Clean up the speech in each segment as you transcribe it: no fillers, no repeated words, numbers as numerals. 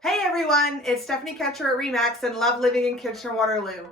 Hey everyone, it's Stephanie Kitchener at Remax and love living in Kitchener Waterloo.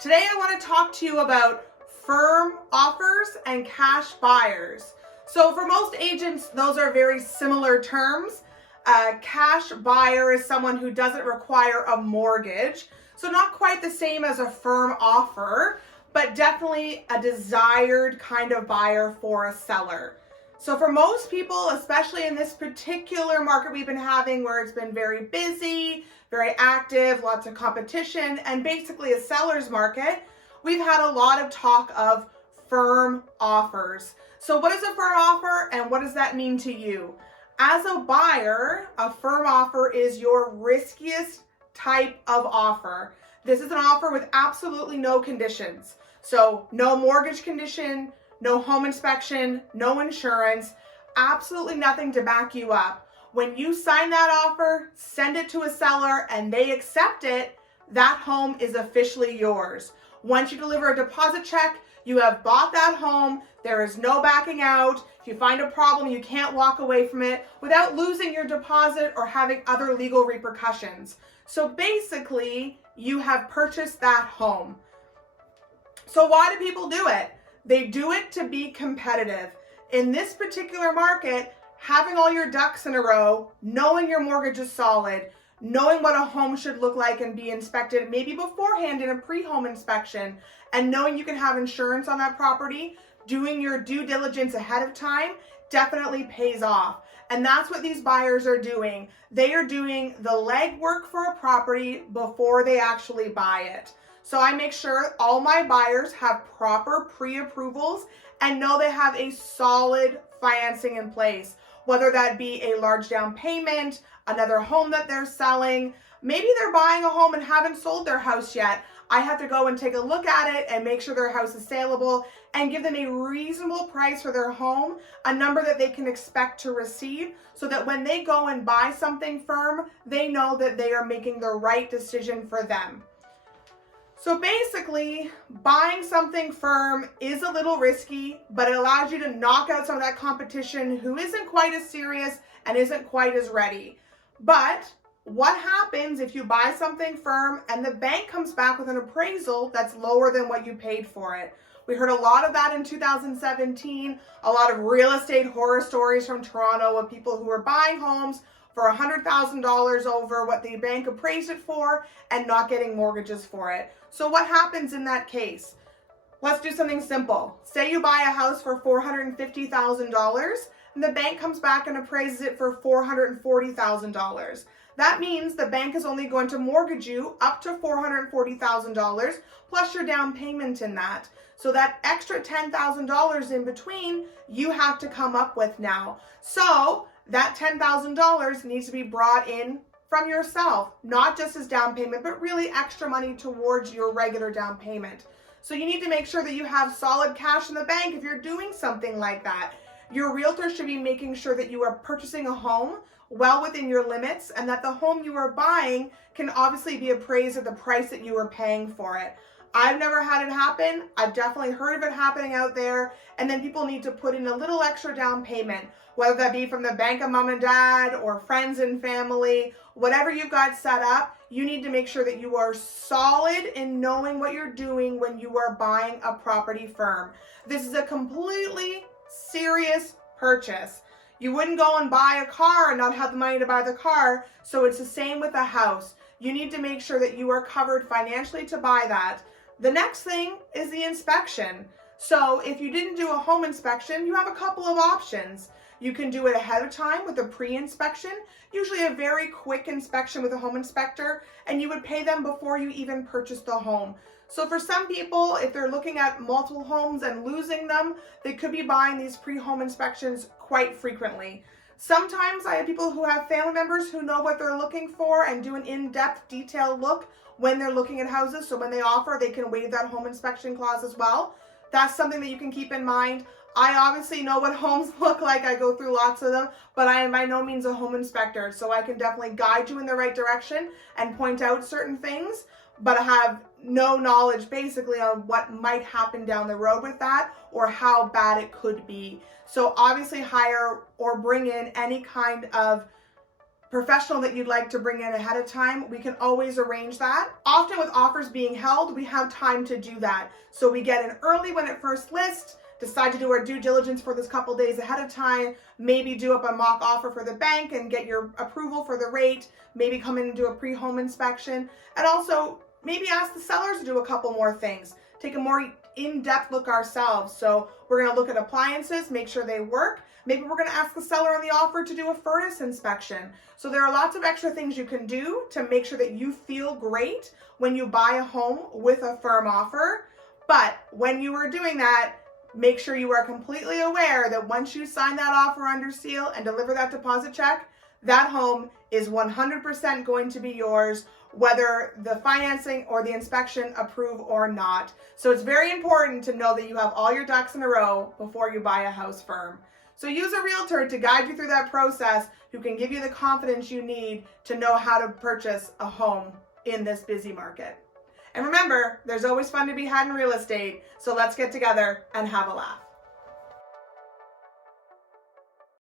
Today I want to talk to you about firm offers and cash buyers. So for most agents, those are very similar terms. A cash buyer is someone who doesn't require a mortgage. So not quite the same as a firm offer, but definitely a desired kind of buyer for a seller. So for most people, especially in this particular market we've been having where it's been very busy, very active, lots of competition, and basically a seller's market, we've had a lot of talk of firm offers. So what is a firm offer and what does that mean to you? As a buyer, a firm offer is your riskiest type of offer. This is an offer with absolutely no conditions. So no mortgage condition, no home inspection, no insurance, absolutely nothing to back you up. When you sign that offer, send it to a seller and they accept it, that home is officially yours. Once you deliver a deposit check, you have bought that home. There is no backing out. If you find a problem, you can't walk away from it without losing your deposit or having other legal repercussions. So basically, you have purchased that home. So why do people do it? They do it to be competitive. In this particular market, having all your ducks in a row, knowing your mortgage is solid, knowing what a home should look like and be inspected maybe beforehand in a pre-home inspection, and knowing you can have insurance on that property, doing your due diligence ahead of time definitely pays off. And that's what these buyers are doing. They are doing the legwork for a property before they actually buy it. So I make sure all my buyers have proper pre-approvals and know they have a solid financing in place, whether that be a large down payment, another home that they're selling. Maybe they're buying a home and haven't sold their house yet. I have to go and take a look at it and make sure their house is saleable and give them a reasonable price for their home, a number that they can expect to receive, so that when they go and buy something firm, they know that they are making the right decision for them. So basically, buying something firm is a little risky, but it allows you to knock out some of that competition who isn't quite as serious and isn't quite as ready. But what happens if you buy something firm and the bank comes back with an appraisal that's lower than what you paid for it? We heard a lot of that in 2017, a lot of real estate horror stories from Toronto of people who were buying homes for $100,000 over what the bank appraised it for and not getting mortgages for it. So what happens in that case? Let's do something simple. Say you buy a house for $450,000 and the bank comes back and appraises it for $440,000. That means the bank is only going to mortgage you up to $440,000 plus your down payment in that. So that extra $10,000 in between, you have to come up with now. So that $10,000 needs to be brought in from yourself, not just as down payment, but really extra money towards your regular down payment. So you need to make sure that you have solid cash in the bank if you're doing something like that. Your realtor should be making sure that you are purchasing a home well within your limits and that the home you are buying can obviously be appraised at the price that you are paying for it. I've never had it happen. I've definitely heard of it happening out there. And then people need to put in a little extra down payment, whether that be from the bank of mom and dad or friends and family, whatever you've got set up, you need to make sure that you are solid in knowing what you're doing when you are buying a property firm. This is a completely serious purchase. You wouldn't go and buy a car and not have the money to buy the car. So it's the same with a house. You need to make sure that you are covered financially to buy that. The next thing is the inspection. So if you didn't do a home inspection, you have a couple of options. You can do it ahead of time with a pre-inspection, usually a very quick inspection with a home inspector, and you would pay them before you even purchase the home. So for some people, if they're looking at multiple homes and losing them, they could be buying these pre-home inspections quite frequently. Sometimes I have people who have family members who know what they're looking for and do an in-depth detailed look when they're looking at houses. So when they offer, they can waive that home inspection clause as well. That's something that you can keep in mind. I obviously know what homes look like. I go through lots of them, but I am by no means a home inspector. So I can definitely guide you in the right direction and point out certain things, but I have no knowledge basically on what might happen down the road with that or how bad it could be. So obviously hire or bring in any kind of professional that you'd like to bring in ahead of time, we can always arrange that. Often with offers being held, we have time to do that. So we get in early when it first lists, decide to do our due diligence for this couple days ahead of time, maybe do up a mock offer for the bank and get your approval for the rate, maybe come in and do a pre-home inspection, and also maybe ask the sellers to do a couple more things. Take a more in-depth look ourselves. So we're going to look at appliances, make sure they work. Maybe we're going to ask the seller on the offer to do a furnace inspection. So there are lots of extra things you can do to make sure that you feel great when you buy a home with a firm offer. But when you are doing that, make sure you are completely aware that once you sign that offer under seal and deliver that deposit check, that home is 100% going to be yours, whether the financing or the inspection approve or not. So it's very important to know that you have all your ducks in a row before you buy a house firm. So use a realtor to guide you through that process who can give you the confidence you need to know how to purchase a home in this busy market. And remember, there's always fun to be had in real estate, so let's get together and have a laugh.